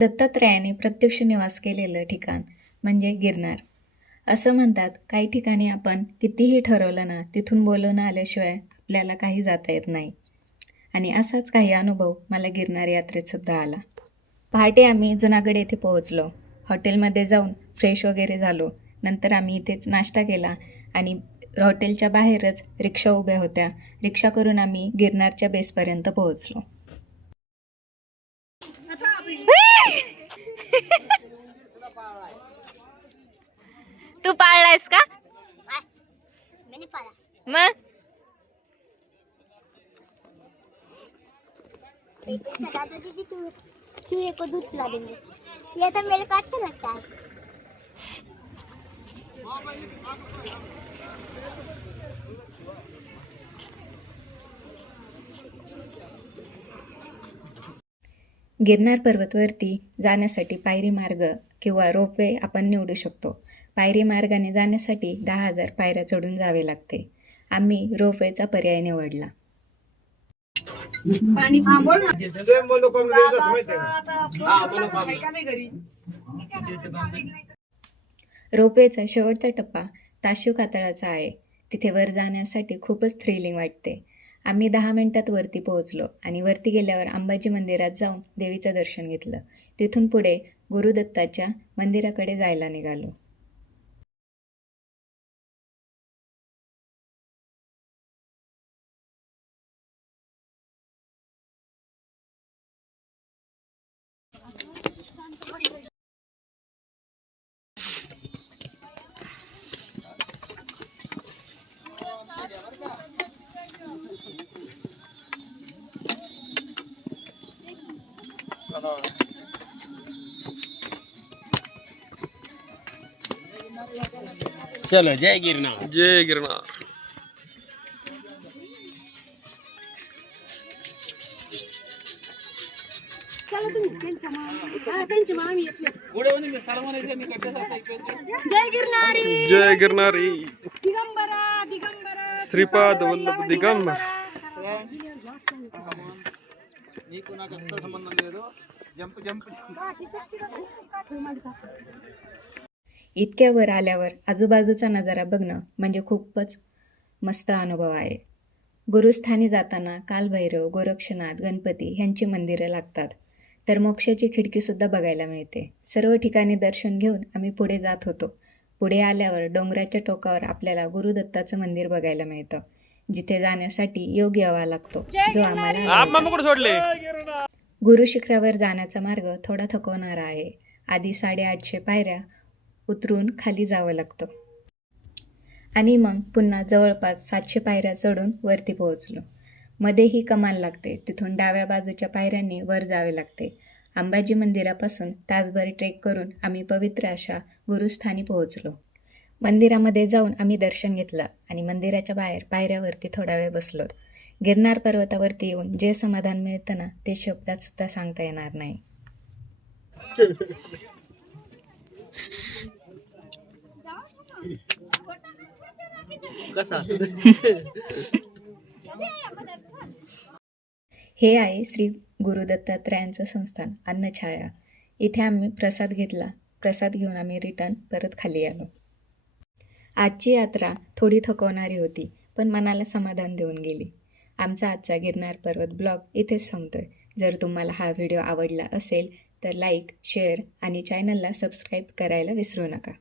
दत्तात्रयाने प्रत्यक्ष निवास केलेलं ठिकाण म्हणजे गिरनार. असं म्हणतात, काही ठिकाणी आपण कितीही ठरवलं ना, तिथून बोलवणं आल्याशिवाय आपल्याला काही जाता येत नाही. आणि असाच काही अनुभव मला गिरनार यात्रेतसुद्धा आला. पहाटे आम्ही जुनागड येथे पोहोचलो. हॉटेलमध्ये जाऊन फ्रेश वगैरे झालो. नंतर आम्ही इथेच नाश्ता केला आणि हॉटेलच्या बाहेरच रिक्षा उभ्या होत्या. रिक्षा करून आम्ही गिरनारच्या बेसपर्यंत पोहोचलो. तू पाळलायस का? मग चूहे को दूध पिला देंगे। ये तो मेरे को अच्छा लगता है। गिरनार पर्वतवरती जाण्यासाठी पायरी मार्ग किंवा रोपवे आपण निवडू शकतो. पायरी मार्गाने जाण्यासाठी 10,000 पायऱ्या चढून जावे लागते. आम्ही रोपवेचा पर्याय निवडला. रोपवेचा शेवटचा टप्पा ताशीव कातळाचा आहे. तिथे वर जाण्यासाठी खूपच थ्रिलिंग वाटते. आम्ही 10 मिनिटात वरती पोहोचलो आणि वरती गेल्यावर अंबाजी मंदिरात जाऊन देवीचं दर्शन घेतलं. तिथून पुढे गुरुदत्ताच्या मंदिराकडे जायला निघालो. चलो जय गिरनार, जय गिरनार. जय गिरनारी, जय गिरनारी. श्रीपाद वल्लभ दिगंबर. इतक्या वर आल्यावर आजूबाजूचा नजारा बघणं म्हणजे खूपच मस्त अनुभव आहे. गुरुस्थानी जाताना कालभैरव, गोरक्षनाथ, गणपती ह्यांची मंदिरं लागतात. तर मोक्षाची खिडकीसुद्धा बघायला मिळते. सर्व ठिकाणी दर्शन घेऊन आम्ही पुढे जात होतो. पुढे आल्यावर डोंगराच्या टोकावर आपल्याला गुरुदत्ताचं मंदिर बघायला मिळतं, जिथे जाण्यासाठी योग यावा लागतो, जो आम्हाला सोडले. गुरु शिखरावर जाण्याचा मार्ग थोडा थकवणारा आहे. आधी 850 पायऱ्या उतरून खाली जावं लागतं आणि मग पुन्हा जवळपास 700 पायऱ्या चढून वरती पोहोचलो. मध्ये ही कमान लागते. तिथून डाव्या बाजूच्या पायऱ्यांनी वर जावे लागते. अंबाजी मंदिरापासून तासभर ट्रेक करून आम्ही पवित्र अशा गुरुस्थानी पोहोचलो. मंदिरामध्ये जाऊन आम्ही दर्शन घेतलं आणि मंदिराच्या बाहेर पायऱ्यावरती थोडा वेळ बसलो. गिरनार पर्वतावरती येऊन जे समाधान मिळतं ना, ते शब्दात सुद्धा सांगता येणार नाही. हे आहे श्री गुरुदत्तात्रयांचं संस्थान अन्नछाया. इथे आम्ही प्रसाद घेतला. प्रसाद घेऊन आम्ही रिटर्न परत खाली आलो. आजची यात्रा थोडी थकवणारी होती, पण मनाला समाधान देऊन गेली. आमचा आजचा गिरनार पर्वत ब्लॉग इथेच संपतोय. जर तुम्हाला हा व्हिडिओ आवडला असेल तर लाईक, शेअर आणि चॅनलला सबस्क्राईब करायला विसरू नका.